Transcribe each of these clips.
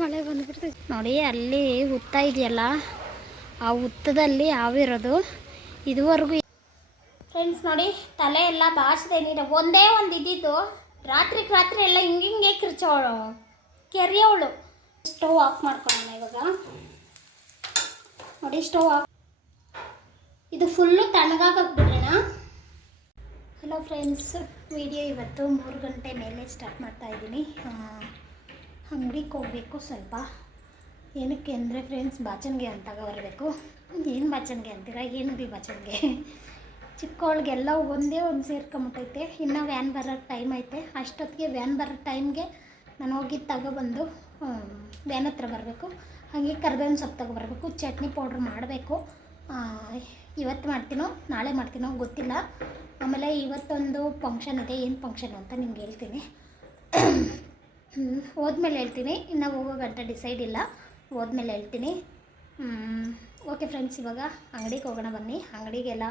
ಮಳೆ ಬಂದ್ಬಿಡ್ತೈತೆ ನೋಡಿ. ಅಲ್ಲಿ ಹುತ್ತ ಇದೆಯಲ್ಲ, ಆ ಹುತ್ತದಲ್ಲಿ ಹಾವಿರೋದು ಇದುವರೆಗೂ. ಫ್ರೆಂಡ್ಸ್ ನೋಡಿ, ತಲೆ ಎಲ್ಲ ಬಾಚಿದೆ ನೀರು. ಒಂದೇ ಒಂದು ಇದ್ದಿದ್ದು ರಾತ್ರಿ ಎಲ್ಲ ಹಿಂಗೆ ಕಿರ್ಚೋಳು, ಕೆರೆಯವಳು. ಸ್ಟವ್ ಆಫ್ ಮಾಡ್ಕೊಳ್ಳೋಣ ಇವಾಗ. ನೋಡಿ, ಸ್ಟವ್ ಆಫ್. ಇದು ಫುಲ್ಲು ತಣ್ಣಗಾಕ್ಬಿಡೋಣ. ಹಲೋ ಫ್ರೆಂಡ್ಸ್, ವಿಡಿಯೋ ಇವತ್ತು 3 ಗಂಟೆ ಮೇಲೆ ಸ್ಟಾರ್ಟ್ ಮಾಡ್ತಾಯಿದ್ದೀನಿ. ಅಂಗಡಿಗೆ ಹೋಗಬೇಕು ಸ್ವಲ್ಪ. ಏನಕ್ಕೆ ಅಂದರೆ ಫ್ರೆಂಡ್ಸ್, ಬಾಚಣಿಗೆ ಅಂತ ಬರಬೇಕು. ಏನು ಬಾಚಣಿಗೆ ಅಂತೀರಾ? ಏನಿಲ್ಲ ಬಾಚಣಿಗೆ. ಚಿಕ್ಕವಳಿಗೆಲ್ಲ ಒಂದೇ ಒಂದು ಸೇರ್ಕೊಂಬಿಟ್ಟೈತೆ. ಇನ್ನು ವ್ಯಾನ್ ಬರೋ ಟೈಮ್ ಐತೆ. ಅಷ್ಟೊತ್ತಿಗೆ ವ್ಯಾನ್ ಬರೋ ಟೈಮ್ಗೆ ನಾನು ಹೋಗಿ ತಗೊಬಂದು ವ್ಯಾನ್ ಹತ್ರ ಬರಬೇಕು. ಹಾಗೆ ಕರ್ಬೇವಿನ ಸೊಪ್ಪು ತಗೊಬರ್ಬೇಕು. ಚಟ್ನಿ ಪೌಡ್ರ್ ಮಾಡಬೇಕು. ಇವತ್ತು ಮಾಡ್ತೀನೋ ನಾಳೆ ಮಾಡ್ತೀನೋ ಗೊತ್ತಿಲ್ಲ. ಆಮೇಲೆ ಇವತ್ತೊಂದು ಫಂಕ್ಷನ್ ಇದೆ. ಏನು ಫಂಕ್ಷನು ಅಂತ ನಿಮ್ಗೆ ಹೇಳ್ತೀನಿ. ಹೋದ್ಮೇಲೆ ಹೇಳ್ತೀನಿ. ಇನ್ನು ಹೋಗೋ ಗಂಟೆ ಡಿಸೈಡ್ ಇಲ್ಲ. ಹೋದ್ಮೇಲೆ ಹೇಳ್ತೀನಿ. ಓಕೆ ಫ್ರೆಂಡ್ಸ್, ಇವಾಗ ಅಂಗಡಿಗೆ ಹೋಗೋಣ ಬನ್ನಿ. ಅಂಗಡಿಗೆಲ್ಲ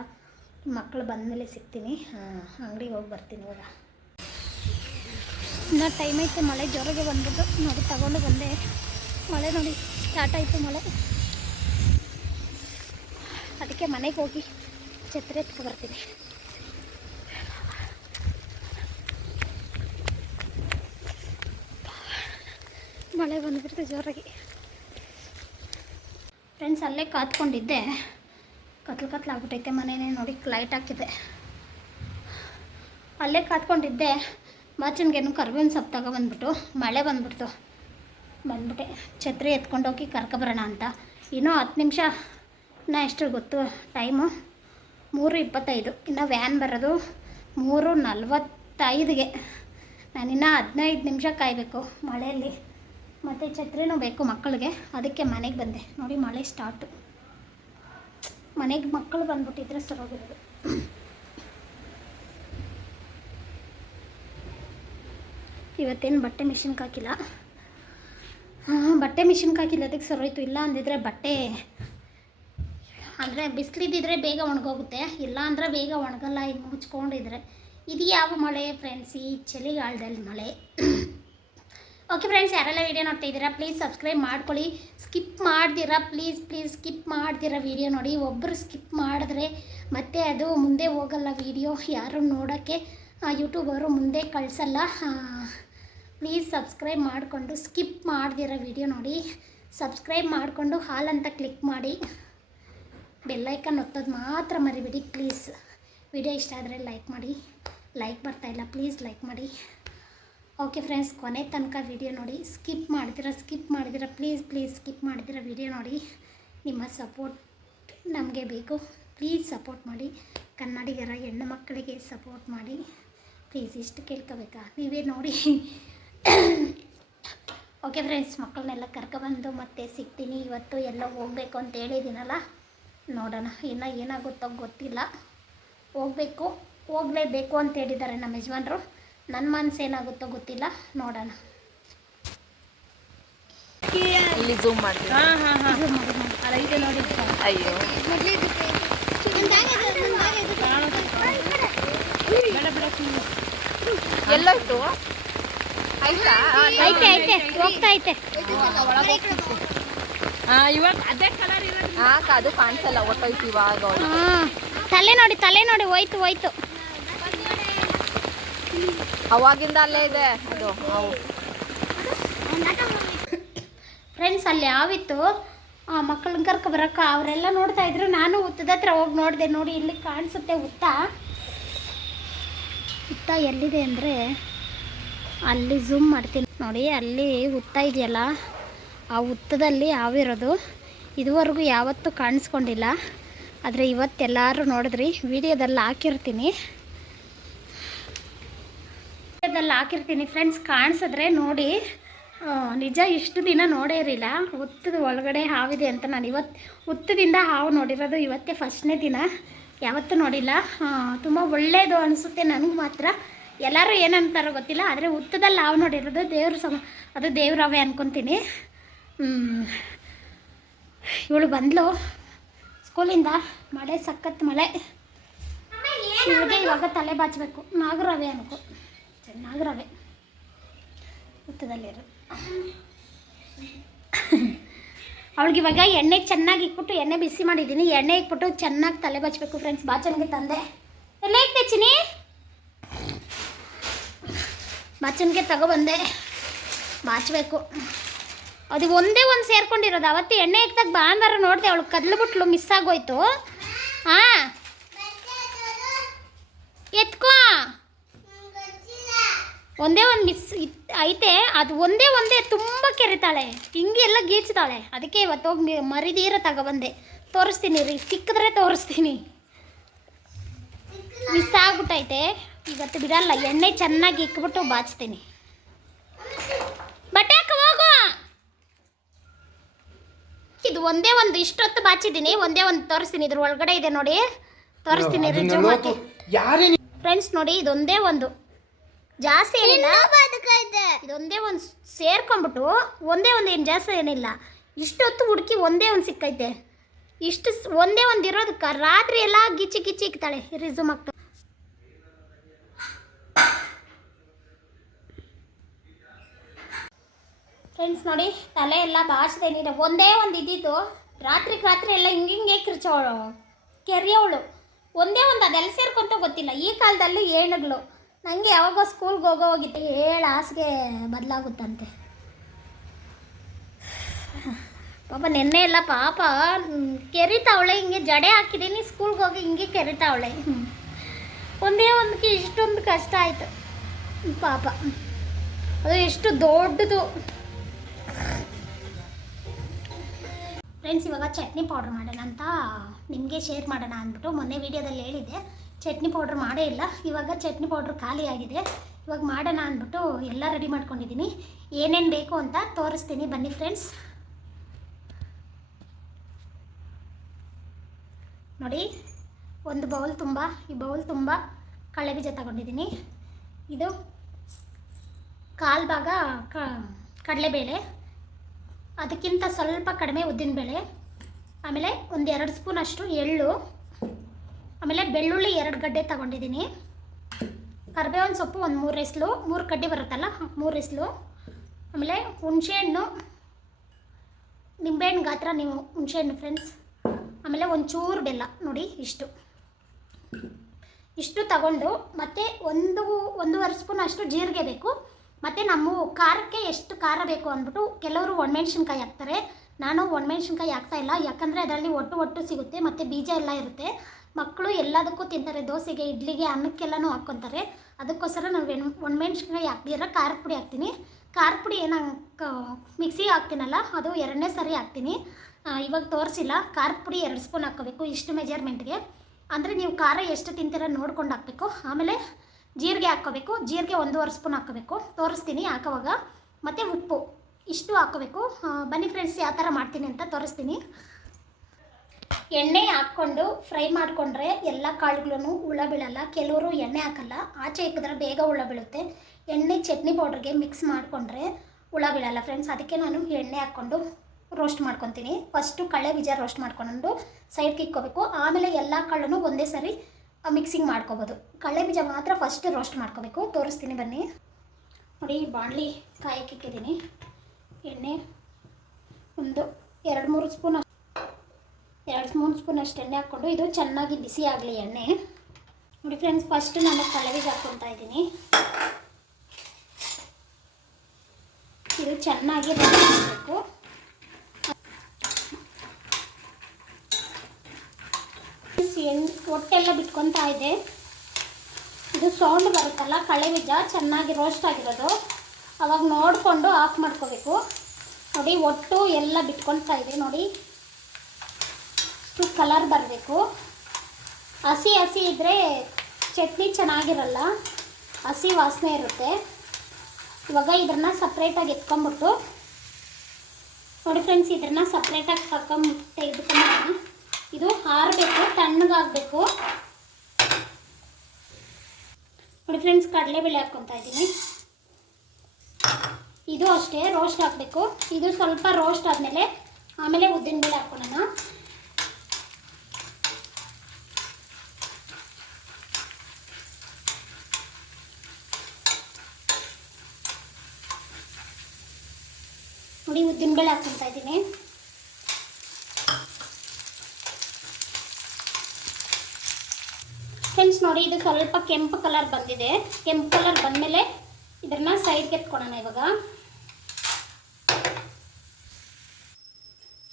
ಮಕ್ಕಳು ಬಂದಮೇಲೆ ಸಿಗ್ತೀನಿ. ಅಂಗಡಿಗೆ ಹೋಗಿ ಬರ್ತೀನಿ ಇವಾಗ. ಇನ್ನೂ ಟೈಮ್ ಐತೆ. ಮಳೆ ಜೋರಾಗೆ ಬಂದ್ಬಿಟ್ಟು ನೋಡಿ ತಗೊಂಡು ಬಂದೆ. ಮಳೆ ನೋಡಿ ಸ್ಟಾರ್ಟ್ ಆಯಿತು ಮಳೆ. ಅದಕ್ಕೆ ಮನೆಗೆ ಹೋಗಿ ಛತ್ರಿ ಎತ್ಕೊಬರ್ತೀನಿ. ಮಳೆ ಬಂದ್ಬಿಡ್ತು ಜೋರಾಗಿ. ಫ್ರೆಂಡ್ಸ್, ಅಲ್ಲೇ ಕಾತ್ಕೊಂಡಿದ್ದೆ. ಕತ್ಲಾಗ್ಬಿಟ್ಟೈತೆ. ಮನೆಯೇ ನೋಡಿ ಲೈಟ್ ಹಾಕಿದೆ. ಅಲ್ಲೇ ಕಾತ್ಕೊಂಡಿದ್ದೆ. ಬಾಚಣಿಗೆನು ಕರ್ಬೇವಿನ ಸೊಪ್ಪು ತಗೊಬಂದ್ಬಿಟ್ಟು ಮಳೆ ಬಂದ್ಬಿಡ್ತು. ಬಂದ್ಬಿಟ್ಟೆ ಛತ್ರಿ ಎತ್ಕೊಂಡೋಗಿ ಕರ್ಕೊಬರೋಣ ಅಂತ. ಇನ್ನೂ 10 ನಿಮಿಷ. ಇನ್ನೂ ಎಷ್ಟು ಗೊತ್ತು ಟೈಮು? 3:25. ಇನ್ನು ವ್ಯಾನ್ ಬರೋದು 3:45ಗೆ. ನಾನಿನ್ನು 15 ನಿಮಿಷ ಕಾಯಬೇಕು ಮಳೆಯಲ್ಲಿ. ಮತ್ತು ಛತ್ರಿನೂ ಬೇಕು ಮಕ್ಕಳಿಗೆ. ಅದಕ್ಕೆ ಮನೆಗೆ ಬಂದೆ. ನೋಡಿ ಮಳೆ ಸ್ಟಾರ್ಟು. ಮನೆಗೆ ಮಕ್ಕಳು ಬಂದ್ಬಿಟ್ಟಿದ್ರೆ ಸರೋಗಿರೋದು. ಇವತ್ತೇನು ಬಟ್ಟೆ ಮಿಷಿನ್ಗೆ ಹಾಕಿಲ್ಲ. ಬಟ್ಟೆ ಮಿಷಿನ್ಗೆ ಹಾಕಿಲ್ಲದಕ್ಕೆ ಸರೋಯ್ತು. ಇಲ್ಲ ಅಂದಿದ್ರೆ ಬಟ್ಟೆ ಅಂದರೆ ಬಿಸಿಲಿದ್ದಿದ್ರೆ ಬೇಗ ಒಣಗೋಗುತ್ತೆ. ಇಲ್ಲ ಅಂದರೆ ಬೇಗ ಒಣಗಲ್ಲ. ಈಗ ಮುಚ್ಕೊಂಡಿದ್ರೆ. ಇದು ಯಾವ ಮಳೆ ಫ್ರೆಂಡ್ಸ್? ಈ ಚಳಿಗಾಲದಲ್ಲಿ ಮಳೆ. ಓಕೆ ಫ್ರೆಂಡ್ಸ್, ಯಾರೆಲ್ಲ ವೀಡಿಯೋ ನೋಡ್ತಾ ಇದ್ದೀರಾ ಪ್ಲೀಸ್ ಸಬ್ಸ್ಕ್ರೈಬ್ ಮಾಡ್ಕೊಳ್ಳಿ. ಸ್ಕಿಪ್ ಮಾಡ್ದಿರಾ ಪ್ಲೀಸ್ ಸ್ಕಿಪ್ ಮಾಡ್ದಿರಾ ವೀಡಿಯೋ ನೋಡಿ. ಒಬ್ಬರು ಸ್ಕಿಪ್ ಮಾಡಿದ್ರೆ ಮತ್ತೆ ಅದು ಮುಂದೆ ಹೋಗಲ್ಲ ವೀಡಿಯೋ. ಯಾರು ನೋಡೋಕ್ಕೆ ಯೂಟ್ಯೂಬ್ ಅವರು ಮುಂದೆ ಕಳಿಸಲ್ಲ. ಪ್ಲೀಸ್ ಸಬ್ಸ್ಕ್ರೈಬ್ ಮಾಡಿಕೊಂಡು ಸ್ಕಿಪ್ ಮಾಡ್ದಿರಾ ವೀಡಿಯೋ ನೋಡಿ. ಸಬ್ಸ್ಕ್ರೈಬ್ ಮಾಡಿಕೊಂಡು ಹಾಲ್ ಅಂತ ಕ್ಲಿಕ್ ಮಾಡಿ. ಬೆಲ್ಲೈಕನ್ ಒತ್ತೋದು ಮಾತ್ರ ಮರಿಬೇಡಿ ಪ್ಲೀಸ್. ವಿಡಿಯೋ ಇಷ್ಟ ಆದರೆ ಲೈಕ್ ಮಾಡಿ. ಲೈಕ್ ಬರ್ತಾಯಿಲ್ಲ, ಪ್ಲೀಸ್ ಲೈಕ್ ಮಾಡಿ. ಓಕೆ ಫ್ರೆಂಡ್ಸ್, ಕೊನೆ ತನಕ ವಿಡಿಯೋ ನೋಡಿ. ಸ್ಕಿಪ್ ಮಾಡಿದಿರ ಪ್ಲೀಸ್ ಸ್ಕಿಪ್ ಮಾಡಿದಿರ ವಿಡಿಯೋ ನೋಡಿ. ನಿಮ್ಮ ಸಪೋರ್ಟ್ ನಮಗೆ ಬೇಕು. ಪ್ಲೀಸ್ ಸಪೋರ್ಟ್ ಮಾಡಿ. ಕನ್ನಡಿಗರ ಹೆಣ್ಣು ಮಕ್ಕಳಿಗೆ ಸಪೋರ್ಟ್ ಮಾಡಿ ಪ್ಲೀಸ್. ಇಷ್ಟು ಕೇಳ್ಕೋಬೇಕಾ? ನೀವೇ ನೋಡಿ. ಓಕೆ ಫ್ರೆಂಡ್ಸ್, ಮಕ್ಕಳನ್ನೆಲ್ಲ ಕರ್ಕೊಬಂದು ಮತ್ತೆ ಸಿಗ್ತೀನಿ. ಇವತ್ತು ಎಲ್ಲ ಹೋಗಬೇಕು ಅಂತ ಹೇಳಿದ್ದೀನಲ್ಲ, ನೋಡೋಣ. ಇನ್ನು ಏನಾಗುತ್ತೋ ಗೊತ್ತಿಲ್ಲ. ಹೋಗಲೇಬೇಕು ಅಂತ ಹೇಳಿದ್ದಾರೆ ನಮ್ಮ ಯಜಮಾನ್ರು. ನನ್ನ ಮನಸ್ಸು ಏನಾಗುತ್ತೋ ಗೊತ್ತಿಲ್ಲ, ನೋಡೋಣ. ಇಲ್ಲಿ ಝೂಮ್ ಮಾಡ್ತೀನಿ. ಇದು ನೋಡಿ. ಅಯ್ಯೋ ಎಲ್ಲೋಯ್ತು? ಐತೆ ಹೋಗ್ತಾ ಐತೆ. ಇವಾಗ ಅದೇ ಕಲರ್ ಇರೋದು ಅದು ಕಾಣಿಸಲ್ಲ. ಒಟ್ಟೋಯ್ತು ಇವಾಗ. ತಲೆ ನೋಡಿ ಹೋಯ್ತು. ಅವಾಗಿಂದ ಅಲ್ಲೇ ಇದೆ ಅದು. ಫ್ರೆಂಡ್ಸ್, ಅಲ್ಲಿ ಯಾವಿತ್ತು ಮಕ್ಕಳನ್ನ ಕರ್ಕೊಬರಕ್ಕೆ ಅವರೆಲ್ಲ ನೋಡ್ತಾ ಇದ್ರು. ನಾನು ಹುತ್ತದ ಹತ್ರ ಹೋಗಿ ನೋಡಿದೆ. ನೋಡಿ ಇಲ್ಲಿ ಕಾಣಿಸುತ್ತೆ ಹುತ್ತ ಎಲ್ಲಿದೆ ಅಂದರೆ ಅಲ್ಲಿ ಝೂಮ್ ಮಾಡ್ತೀನಿ ನೋಡಿ. ಅಲ್ಲಿ ಹುತ್ತ ಇದೆಯಲ್ಲ, ಆ ಹುತ್ತದಲ್ಲಿ ಹಾವಿರೋದು ಇದುವರೆಗೂ ಯಾವತ್ತೂ ಕಾಣಿಸ್ಕೊಂಡಿಲ್ಲ. ಆದರೆ ಇವತ್ತೆಲ್ಲರೂ ನೋಡಿದ್ರಿ. ವಿಡಿಯೋದಲ್ಲಿ ಹಾಕಿರ್ತೀನಿ ಫ್ರೆಂಡ್ಸ್. ಕಾಣಿಸಿದ್ರೆ ನೋಡಿ. ನಿಜ ಇಷ್ಟು ದಿನ ನೋಡೇ ಇರಲಿಲ್ಲ ಹುತ್ತದ ಒಳಗಡೆ ಹಾವಿದೆ ಅಂತ. ನಾನು ಹುತ್ತದಿಂದ ಹಾವು ನೋಡಿರೋದು ಇವತ್ತೇ ಫಸ್ಟ್ನೇ ದಿನ. ಯಾವತ್ತೂ ನೋಡಿಲ್ಲ. ತುಂಬ ಒಳ್ಳೆಯದು ಅನಿಸುತ್ತೆ ನನಗೆ ಮಾತ್ರ. ಎಲ್ಲರೂ ಏನಂತಾರೋ ಗೊತ್ತಿಲ್ಲ. ಆದರೆ ಹುತ್ತದಲ್ಲಿ ಹಾವು ನೋಡಿರೋದು ಅದು ದೇವ್ರವೇ ಅಂದ್ಕೊತೀನಿ. ಇವಳು ಬಂದಳು ಸ್ಕೂಲಿಂದ. ಮಳೆ ಸಖತ್ ಮಳೆ. ಇವಾಗ ತಲೆ ಬಾಚಬೇಕು. ನಾಗರವೆ ಅನ್ಕೋ, ನಾಗರವೆ ಹುತ್ತದಲ್ಲಿರೋದು. ಅವಳಿಗೆ ಇವಾಗ ಎಣ್ಣೆ ಚೆನ್ನಾಗಿ ಇಕ್ಬಿಟ್ಟು ಎಣ್ಣೆ ಬಿಸಿ ಮಾಡಿದ್ದೀನಿ. ಎಣ್ಣೆ ಇಕ್ಬಿಟ್ಟು ಚೆನ್ನಾಗಿ ತಲೆ ಬಚ್ಚಬೇಕು ಫ್ರೆಂಡ್ಸ್. ಬಾಚಣಿಗೆ ತಂದೆ ಎಲ್ಲ ಇಕ್ತೆ ಚಿನಿ, ಬಾಚಣಿಗೆ ತಗೊಬಂದೆ, ಬಾಚಬೇಕು. ಅದು ಒಂದೇ ಒಂದು ಸೇರ್ಕೊಂಡಿರೋದು. ಅವತ್ತು ಎಣ್ಣೆ ಇಕ್ದಾಗ ಭಾನುವಾರ ನೋಡಿದೆ, ಅವಳು ಕದ್ಲುಬಿಟ್ಲು, ಮಿಸ್ ಆಗೋಯ್ತು. ಹಾಂ ಎತ್ಕೋ, ಒಂದೇ ಒಂದು ಮಿಸ್ ಐತೆ. ಅದು ಒಂದೇ ತುಂಬ ಕೆರಿತಾಳೆ, ಹಿಂಗೆ ಎಲ್ಲ ಗೀಚ್ತಾಳೆ. ಅದಕ್ಕೆ ಇವತ್ತು ಹೋಗಿ ಮರಿದೀರ ತಗೊಬಂದೆ. ತೋರಿಸ್ತೀನಿ ರೀ, ಸಿಕ್ಕಿದ್ರೆ ತೋರಿಸ್ತೀನಿ. ಮಿಸ್ ಆಗ್ಬಿಟ್ಟೈತೆ, ಇವತ್ತು ಬಿಡಲ್ಲ. ಎಣ್ಣೆ ಚೆನ್ನಾಗಿ ಇಕ್ಬಿಟ್ಟು ಬಾಚ್ತೀನಿ. ಬಟ್ಟೆ ಹಾಕ ಹೋಗು. ಇದು ಒಂದೇ ಒಂದು ಇಷ್ಟೊತ್ತು ಬಾಚಿದ್ದೀನಿ. ಒಂದೇ ಒಂದು ತೋರಿಸ್ತೀನಿ. ಇದ್ರ ಒಳಗಡೆ ಇದೆ ನೋಡಿ, ತೋರಿಸ್ತೀನಿ ರೀ ಜೂಮ್ ಹಾಕಿ ಫ್ರೆಂಡ್ಸ್. ನೋಡಿ ಇದೊಂದೇ ಒಂದು, ಜಾಸ್ತಿ ಏನಿಲ್ಲ, ಇದೊಂದೇ ಒಂದು ಸೇರ್ಕೊಂಡ್ಬಿಟ್ಟು ಒಂದೇ ಒಂದು, ಏನು ಜಾಸ್ತಿ ಏನಿಲ್ಲ. ಇಷ್ಟೊತ್ತು ಹುಡುಕಿ ಒಂದೇ ಒಂದು ಸಿಕ್ಕೈತೆ. ಇಷ್ಟು ಒಂದೇ ಒಂದು ಇರೋದಕ್ಕೆ ರಾತ್ರಿ ಎಲ್ಲ ಗಿಚ್ಚಿ ಇಕ್ತಾಳೆ. ರಿಸೂಮ್ ಆಗ್ತದೆ ಫ್ರೆಂಡ್ಸ್. ನೋಡಿ ತಲೆ ಎಲ್ಲ ಬಾಚ್ದೇನಿದೆ. ಒಂದೇ ಒಂದು ಇದ್ದಿದ್ದು ರಾತ್ರಿ ಎಲ್ಲ ಹಿಂಗೆ ಕಿರ್ಚೋಳು, ಕೆರೆಯೋಳು. ಒಂದೇ ಒಂದು, ಅದೆಲ್ಲ ಸೇರ್ಕೊಂತ ಗೊತ್ತಿಲ್ಲ. ಈ ಕಾಲದಲ್ಲಿ ಏಣಗಳು ನನಗೆ ಯಾವಾಗೋ ಸ್ಕೂಲ್ಗೆ ಹೋಗಿದ್ದೆ, 7 ಹಾಸಿಗೆ ಬದಲಾಗುತ್ತಂತೆ. ಪಾಪ ನೆನ್ನೆ ಎಲ್ಲ ಪಾಪ ಕೆರಿತಾವಳೆ. ಹಿಂಗೆ ಜಡೆ ಹಾಕಿದ್ದೀನಿ, ಸ್ಕೂಲ್ಗೆ ಹೋಗಿ ಹಿಂಗೆ ಕೆರಿತಾವಳೆ. ಒಂದೇ ಒಂದಕ್ಕೆ ಇಷ್ಟೊಂದು ಕಷ್ಟ ಆಯಿತು ಪಾಪ. ಅದು ಎಷ್ಟು ದೊಡ್ಡದು ಫ್ರೆಂಡ್ಸ್. ಇವಾಗ ಚಟ್ನಿ ಪೌಡ್ರ್ ಮಾಡೋಣ ಅಂತ ನಿಮಗೆ ಶೇರ್ ಮಾಡೋಣ ಅಂದ್ಬಿಟ್ಟು ಮೊನ್ನೆ ವೀಡಿಯೋದಲ್ಲಿ ಹೇಳಿದ್ದೆ. ಚಟ್ನಿ ಪೌಡ್ರ್ ಮಾಡೇ ಇಲ್ಲ. ಇವಾಗ ಚಟ್ನಿ ಪೌಡ್ರ್ ಖಾಲಿ ಆಗಿದೆ. ಇವಾಗ ಮಾಡೋಣ ಅಂದ್ಬಿಟ್ಟು ಎಲ್ಲ ರೆಡಿ ಮಾಡ್ಕೊಂಡಿದ್ದೀನಿ. ಏನೇನು ಬೇಕು ಅಂತ ತೋರಿಸ್ತೀನಿ ಬನ್ನಿ ಫ್ರೆಂಡ್ಸ್. ನೋಡಿ, ಒಂದು ಬೌಲ್ ತುಂಬ, ಈ ಬೌಲ್ ತುಂಬ ಕಡಲೆ ಬೀಜ ತಗೊಂಡಿದ್ದೀನಿ. ಇದು 1/4 ಭಾಗ ಕಡಲೆಬೇಳೆ, ಅದಕ್ಕಿಂತ ಸ್ವಲ್ಪ ಕಡಿಮೆ ಉದ್ದಿನಬೇಳೆ, ಆಮೇಲೆ ಒಂದು 2 ಸ್ಪೂನ್ ಅಷ್ಟು ಎಳ್ಳು, ಆಮೇಲೆ ಬೆಳ್ಳುಳ್ಳಿ 2 ಗಡ್ಡೆ ತಗೊಂಡಿದ್ದೀನಿ, ಕರಿಬೇವಿನ ಸೊಪ್ಪು ಒಂದು 3 ಎಸ್ಲು, 3 ಕಡ್ಡಿ ಬರುತ್ತಲ್ಲ 3 ಎಸ್ಲು, ಆಮೇಲೆ ಹುಣಸೆಹಣ್ಣು, ನಿಂಬೆಹಣ್ಣು ಗಾತ್ರ ನೀವು ಹುಣಸೆಹಣ್ಣು ಫ್ರೆಂಡ್ಸ್, ಆಮೇಲೆ ಒಂಚೂರು ಬೆಲ್ಲ. ನೋಡಿ ಇಷ್ಟು ತಗೊಂಡು, ಮತ್ತು 1.5 ಸ್ಪೂನ್ ಅಷ್ಟು ಜೀರಿಗೆ ಬೇಕು. ಮತ್ತು ನಮ್ಮ ಖಾರಕ್ಕೆ ಎಷ್ಟು ಖಾರ ಬೇಕು ಅಂದ್ಬಿಟ್ಟು ಕೆಲವರು ಒಣಮೆಣ್ಸಿನ್ಕಾಯಿ ಹಾಕ್ತಾರೆ. ನಾನು ಒಣಮೆಣ್ಸಿನ್ಕಾಯಿ ಹಾಕ್ತಾಯಿಲ್ಲ, ಯಾಕಂದರೆ ಅದರಲ್ಲಿ ಒಟ್ಟು ಸಿಗುತ್ತೆ ಮತ್ತು ಬೀಜ ಎಲ್ಲ ಇರುತ್ತೆ. ಮಕ್ಕಳು ಎಲ್ಲದಕ್ಕೂ ತಿಂತಾರೆ, ದೋಸೆಗೆ, ಇಡ್ಲಿಗೆ, ಅನ್ನಕ್ಕೆಲ್ಲನೂ ಹಾಕ್ಕೊತಾರೆ. ಅದಕ್ಕೋಸ್ಕರ ನಾವು ಒಣಮೆಣ್ಸಿನ್ಕಾಯಿ ಹಾಕ್ದಿರ ಖಾರದ ಪುಡಿ ಹಾಕ್ತೀನಿ. ಖಾರದ ಪುಡಿ ಏನು ಮಿಕ್ಸಿಗೆ ಹಾಕ್ತೀನಲ್ಲ, ಅದು 2ನೇ ಸರಿ ಹಾಕ್ತೀನಿ. ಇವಾಗ ತೋರಿಸಿಲ್ಲ. ಖಾರದ ಪುಡಿ 2 ಸ್ಪೂನ್ ಹಾಕ್ಕೋಬೇಕು, ಇಷ್ಟು ಮೆಜರ್ಮೆಂಟ್ಗೆ. ಅಂದರೆ ನೀವು ಖಾರ ಎಷ್ಟು ತಿಂತೀರ ನೋಡ್ಕೊಂಡು ಹಾಕಬೇಕು. ಆಮೇಲೆ ಜೀರಿಗೆ ಹಾಕ್ಕೋಬೇಕು, ಜೀರಿಗೆ 1.5 ಸ್ಪೂನ್ ಹಾಕ್ಕೋಬೇಕು, ತೋರಿಸ್ತೀನಿ ಹಾಕೋವಾಗ. ಮತ್ತು ಉಪ್ಪು ಇಷ್ಟು ಹಾಕ್ಕೋಬೇಕು. ಬನ್ನಿ ಫ್ರೆಂಡ್ಸ್, ಯಾವ ಥರ ಮಾಡ್ತೀನಿ ಅಂತ ತೋರಿಸ್ತೀನಿ. ಎಣ್ಣೆ ಹಾಕ್ಕೊಂಡು ಫ್ರೈ ಮಾಡಿಕೊಂಡ್ರೆ ಎಲ್ಲ ಕಾಳುಗಳೂ ಹುಳ ಬೀಳಲ್ಲ. ಕೆಲವರು ಎಣ್ಣೆ ಹಾಕಲ್ಲ, ಆಚೆ ಇಕ್ಕಿದ್ರೆ ಬೇಗ ಹುಳ ಬೀಳುತ್ತೆ. ಎಣ್ಣೆ ಚಟ್ನಿ ಪೌಡ್ರಿಗೆ ಮಿಕ್ಸ್ ಮಾಡಿಕೊಂಡ್ರೆ ಹುಳ ಬೀಳಲ್ಲ ಫ್ರೆಂಡ್ಸ್. ಅದಕ್ಕೆ ನಾನು ಎಣ್ಣೆ ಹಾಕ್ಕೊಂಡು ರೋಸ್ಟ್ ಮಾಡ್ಕೊತೀನಿ. ಫಸ್ಟು ಕಡಲೆ ಬೀಜ ರೋಸ್ಟ್ ಮಾಡ್ಕೊಂಡು ಸೈಡ್ಗೆ ಇಕ್ಕೋಬೇಕು. ಆಮೇಲೆ ಎಲ್ಲ ಕಾಳನ್ನು ಒಂದೇ ಸರಿ ಮಿಕ್ಸಿಂಗ್ ಮಾಡ್ಕೋಬೋದು. ಕಡಲೆ ಬೀಜ ಮಾತ್ರ ಫಸ್ಟ್ ರೋಸ್ಟ್ ಮಾಡ್ಕೋಬೇಕು. ತೋರಿಸ್ತೀನಿ ಬನ್ನಿ. ನೋಡಿ, ಬಾಣಲಿ ಕಾಯಕ್ಕೆ ಇಕ್ಕಿದ್ದೀನಿ. ಎಣ್ಣೆ ಒಂದು 2-3 ಸ್ಪೂನ್ 2-3 ಸ್ಪೂನ್ ಅಷ್ಟು ಎಣ್ಣೆ ಹಾಕ್ಕೊಂಡು ಇದು ಚೆನ್ನಾಗಿ ಬಿಸಿ ಆಗಲಿ ಎಣ್ಣೆ. ನೋಡಿ ಫ್ರೆಂಡ್ಸ್, ಫಸ್ಟ್ ನಾನು ಕಡಲೆ ಬೀಜ ಹಾಕ್ಕೊತಾ ಇದ್ದೀನಿ. ಇದು ಚೆನ್ನಾಗಿ ರೋಸ್ಟ್ ಮಾಡಬೇಕು. ಹೊಟ್ಟೆಲ್ಲ ಬಿಟ್ಕೊತಾ ಇದೆ. ಇದು ಸೌಂಡ್ ಬರುತ್ತಲ್ಲ, ಕಡಲೆ ಬೀಜ ಚೆನ್ನಾಗಿ ರೋಸ್ಟ್ ಆಗಿರೋದು, ಅವಾಗ ನೋಡಿಕೊಂಡು ಆಫ್ ಮಾಡ್ಕೋಬೇಕು. ನೋಡಿ, ಒಟ್ಟು ಎಲ್ಲ ಬಿಟ್ಕೊತಾ ಇದೆ. ನೋಡಿ, ಇಷ್ಟು ಕಲರ್ ಬರಬೇಕು. ಹಸಿ ಇದ್ದರೆ ಚಟ್ನಿ ಚೆನ್ನಾಗಿರಲ್ಲ, ಹಸಿ ವಾಸನೆ ಇರುತ್ತೆ. ಇವಾಗ ಇದನ್ನು ಸಪ್ರೇಟಾಗಿ ಎತ್ಕೊಂಬಿಟ್ಟು, ನೋಡಿ ಫ್ರೆಂಡ್ಸ್, ಇದನ್ನು ಸಪ್ರೇಟಾಗಿ ತೆಗೆದುಕೊಂಡು ಇದು ಆರಬೇಕು, ತಣ್ಣಗಾಗಬೇಕು. ನೋಡಿ ಫ್ರೆಂಡ್ಸ್, ಕಡಲೆಬೇಳೆ ಹಾಕ್ಕೊತಾ ಇದ್ದೀನಿ. ಇದು ಅಷ್ಟೇ ರೋಸ್ಟ್ ಹಾಕಬೇಕು. ಇದು ಸ್ವಲ್ಪ ರೋಸ್ಟ್ ಆದಮೇಲೆ ಆಮೇಲೆ ಉದ್ದಿನಬೇಳೆ ಹಾಕ್ಕೊಳ್ಳೋಣ. ನೋಡಿ ಉದ್ದಿನಬೇಳೆ ಹಾಕ್ಕೊತಾ ಇದ್ದೀನಿ. ಫ್ರೆಂಡ್ಸ್ ನೋಡಿ ಇದು ಸ್ವಲ್ಪ ಕೆಂಪು ಕಲರ್ ಬಂದಿದೆ. ಕೆಂಪು ಕಲರ್ ಬಂದಮೇಲೆ ಇದನ್ನು ಸೈಡ್ಗೆ ಎತ್ಕೊಳ್ಳೋಣ ಇವಾಗ.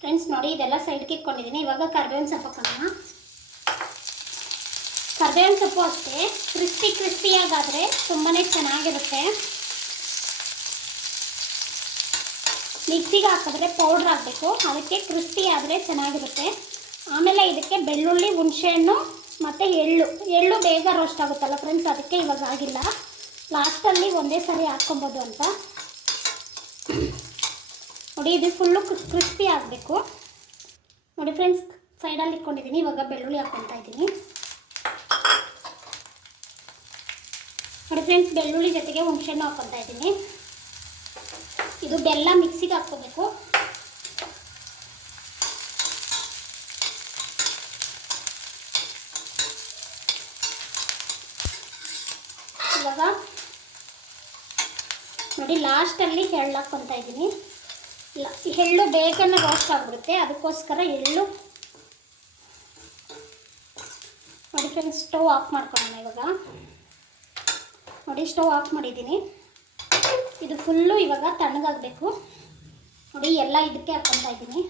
ಫ್ರೆಂಡ್ಸ್ ನೋಡಿ ಇದೆಲ್ಲ ಸೈಡ್ಗೆ ಇಟ್ಕೊಂಡಿದ್ದೀನಿ. ಇವಾಗ ಕರಿಬೇವಿನ ಸೊಪ್ಪು ಹಾಕೋಣ. ಕರಿಬೇವಿನ ಸೊಪ್ಪು ಅಷ್ಟೇ ಕ್ರಿಸ್ಪಿಯಾಗಾದರೆ ತುಂಬಾ ಚೆನ್ನಾಗಿರುತ್ತೆ. ಮಿಕ್ಸಿಗೆ ಹಾಕಿದ್ರೆ ಪೌಡ್ರ್ ಹಾಕಬೇಕು, ಅದಕ್ಕೆ ಕ್ರಿಸ್ಪಿ ಆದರೆ ಚೆನ್ನಾಗಿರುತ್ತೆ. ಆಮೇಲೆ ಇದಕ್ಕೆ ಬೆಳ್ಳುಳ್ಳಿ, ಹುಣಸೆಹಣ್ಣು ಮತ್ತು ಎಳ್ಳು ಬೇಗ ರೋಸ್ಟ್ ಆಗುತ್ತಲ್ಲ ಫ್ರೆಂಡ್ಸ್, ಅದಕ್ಕೆ ಇವಾಗ ಆಗಿಲ್ಲ. ಲಾಸ್ಟಲ್ಲಿ ಒಂದೇ ಸರಿ ಹಾಕ್ಕೊಬೋದು ಅಂತ. ನೋಡಿ ಇದು ಫುಲ್ಲು ಕ್ರಿಸ್ಪಿ ಆಗಬೇಕು. ನೋಡಿ ಫ್ರೆಂಡ್ಸ್ ಸೈಡಲ್ಲಿ ಇಟ್ಕೊಂಡಿದ್ದೀನಿ. ಇವಾಗ ಬೆಳ್ಳುಳ್ಳಿ ಹಾಕ್ಕೊತಾ ಇದ್ದೀನಿ. ನೋಡಿ ಫ್ರೆಂಡ್ಸ್ ಬೆಳ್ಳುಳ್ಳಿ ಜೊತೆಗೆ ಹುಣಸೆಹಣ್ಣು ಹಾಕ್ಕೊತಾ ಇದ್ದೀನಿ. ಇದು ಬೆಲ್ಲ ಮಿಕ್ಸಿಗೆ ಹಾಕ್ಕೋಬೇಕು. ಇವಾಗ ನೋಡಿ ಲಾಸ್ಟಲ್ಲಿ ಎಳ್ಳು ಹಾಕ್ಕೊತಾ ಇದ್ದೀನಿ. ಎಳ್ಳು ಬೇಗನೆ ರೋಸ್ಟ್ ಆಗಿಬಿಡುತ್ತೆ, ಅದಕ್ಕೋಸ್ಕರ ಎಳ್ಳು. ನೋಡಿ ಫ್ರೆಂಡ್ಸ್ ಸ್ಟವ್ ಆಫ್ ಮಾಡ್ಕೊಳ್ಳೋಣ ಇವಾಗ. ನೋಡಿ ಸ್ಟವ್ ಆಫ್ ಮಾಡಿದ್ದೀನಿ. ಇದು ಫುಲ್ಲು ಇವಾಗ ತಣ್ಣಗಾಗಬೇಕು. ನೋಡಿ ಎಲ್ಲ ಇದಕ್ಕೆ ಹಾಕ್ಕೊತಾ ಇದ್ದೀನಿ.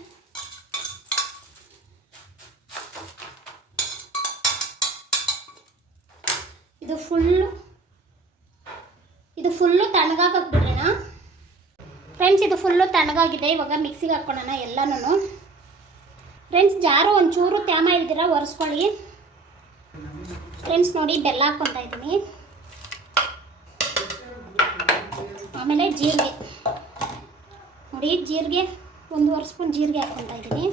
ಇದು ಫುಲ್ಲು ತಣ್ಣಗಾಗ್ಬಿಡ್ರೇನಾ ಫ್ರೆಂಡ್ಸ್. ಇದು ಫುಲ್ಲು ತಣ್ಣಗಾಗಿದೆ. ಇವಾಗ ಮಿಕ್ಸಿಗೆ ಹಾಕ್ಕೊಳ್ಳೋಣ ಎಲ್ಲನೂ. ಫ್ರೆಂಡ್ಸ್ ಜಾರು ಒಂಚೂರು ತ್ಯಾಮ ಇಲ್ದಿರ ಒರೆಸ್ಕೊಳ್ಳಿ. ಫ್ರೆಂಡ್ಸ್ ನೋಡಿ ಬೆಲ್ಲ ಹಾಕ್ಕೊತಾ ಇದ್ದೀನಿ. ಆಮೇಲೆ ಜೀರಿಗೆ. ನೋಡಿ ಜೀರಿಗೆ 1.5 ಸ್ಪೂನ್ ಜೀರಿಗೆ ಹಾಕ್ಕೊತಾ ಇದ್ದೀನಿ.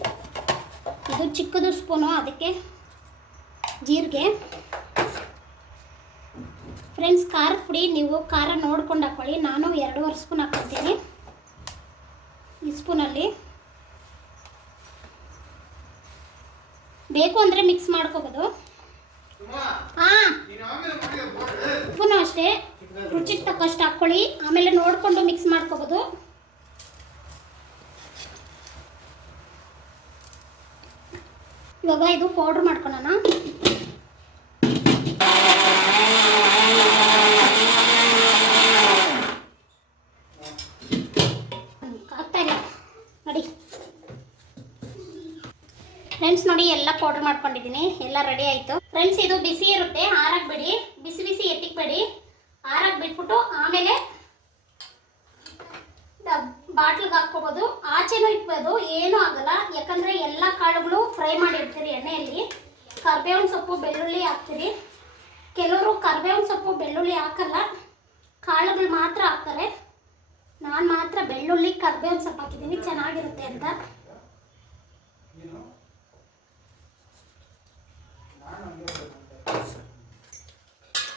ಇದು ಚಿಕ್ಕದು ಸ್ಪೂನು, ಅದಕ್ಕೆ ಜೀರಿಗೆ. ಫ್ರೆಂಡ್ಸ್ ಖಾರದ ಪುಡಿ ನೀವು ಖಾರ ನೋಡ್ಕೊಂಡು ಹಾಕ್ಕೊಳ್ಳಿ. ನಾನು 2.5 ಸ್ಪೂನ್ ಹಾಕ್ಕೊತೀನಿ ಈ ಸ್ಪೂನಲ್ಲಿ. ಬೇಕು ಅಂದರೆ ಮಿಕ್ಸ್ ಮಾಡ್ಕೋಬೋದು. ಉಪ್ಪುನು ಅಷ್ಟೇ ರುಚಿಗೆ ತಕ್ಕಷ್ಟು ಹಾಕ್ಕೊಳ್ಳಿ. ಆಮೇಲೆ ನೋಡಿಕೊಂಡು ಮಿಕ್ಸ್ ಮಾಡ್ಕೋಬೋದು. ಇವಾಗ ಇದು ಪೌಡ್ರ್ ಮಾಡ್ಕೊಳ್ಳೋಣ. ಆಗ್ತಾ ಇಲ್ಲ ನೋಡಿ ಫ್ರೆಂಡ್ಸ್. ನೋಡಿ ಎಲ್ಲ ಪೌಡ್ರ್ ಮಾಡ್ಕೊಂಡಿದ್ದೀನಿ, ಎಲ್ಲ ರೆಡಿ ಆಯಿತು. ಫ್ರೆಂಡ್ಸ್ ಇದು ಬಿಸಿ ಇರುತ್ತೆ, ಆರಾಕ್ಬೇಡಿ. ಬಿಸಿ ಎತ್ತಿಕ್ಬೇಡಿ, ಆರಾಕ್ ಬಿಟ್ಬಿಟ್ಟು ಆಮೇಲೆ ಬಾಟ್ಲಿಗೆ ಹಾಕ್ಕೋಬೋದು. ಆಚೆನೂ ಇಟ್ಬೋದು, ಏನೂ ಆಗಲ್ಲ. ಯಾಕಂದರೆ ಎಲ್ಲ ಕಾಳುಗಳು ಫ್ರೈ ಮಾಡಿರ್ತೀರಿ ಎಣ್ಣೆಯಲ್ಲಿ. ಕರಿಬೇವಿನ ಸೊಪ್ಪು ಬೆಳ್ಳುಳ್ಳಿ ಹಾಕ್ತೀರಿ. ಕೆಲವರು ಕರಿಬೇವಿನ ಸೊಪ್ಪು ಬೆಳ್ಳುಳ್ಳಿ ಹಾಕಲ್ಲ, ಕಾಳುಗಳು ಮಾತ್ರ ಹಾಕ್ತಾರೆ. ನಾನು ಮಾತ್ರ ಬೆಳ್ಳುಳ್ಳಿ ಕರಿಬೇವಿನ ಸೊಪ್ಪು ಹಾಕಿದ್ದೀನಿ, ಚೆನ್ನಾಗಿರುತ್ತೆ ಅಂತ.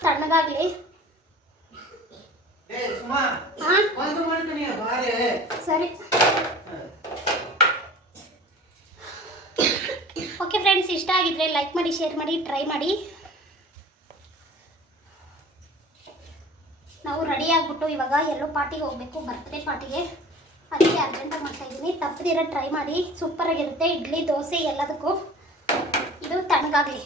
ತಣ್ಣಗಾಗ್ಲಿ. ಸರಿ ಓಕೆ ಫ್ರೆಂಡ್ಸ್, ಇಷ್ಟ ಆಗಿದ್ರೆ ಲೈಕ್ ಮಾಡಿ, ಶೇರ್ ಮಾಡಿ, ಟ್ರೈ ಮಾಡಿ. ನಾವು ರೆಡಿ ಆಗಿಬಿಟ್ಟು ಇವಾಗ ಎಲ್ಲೋ ಪಾರ್ಟಿಗೆ ಹೋಗಬೇಕು, ಬರ್ತ್ಡೇ ಪಾರ್ಟಿಗೆ. ಅದಕ್ಕೆ ಅರ್ಜೆಂಟಾಗಿ ಮಾಡ್ತಾಯಿದ್ದೀನಿ. ತಪ್ಪದಿರೋ ಟ್ರೈ ಮಾಡಿ, ಸೂಪರಾಗಿರುತ್ತೆ. ಇಡ್ಲಿ, ದೋಸೆ ಎಲ್ಲದಕ್ಕೂ. ಇದು ತಣ್ಣಗಾಗಲಿ.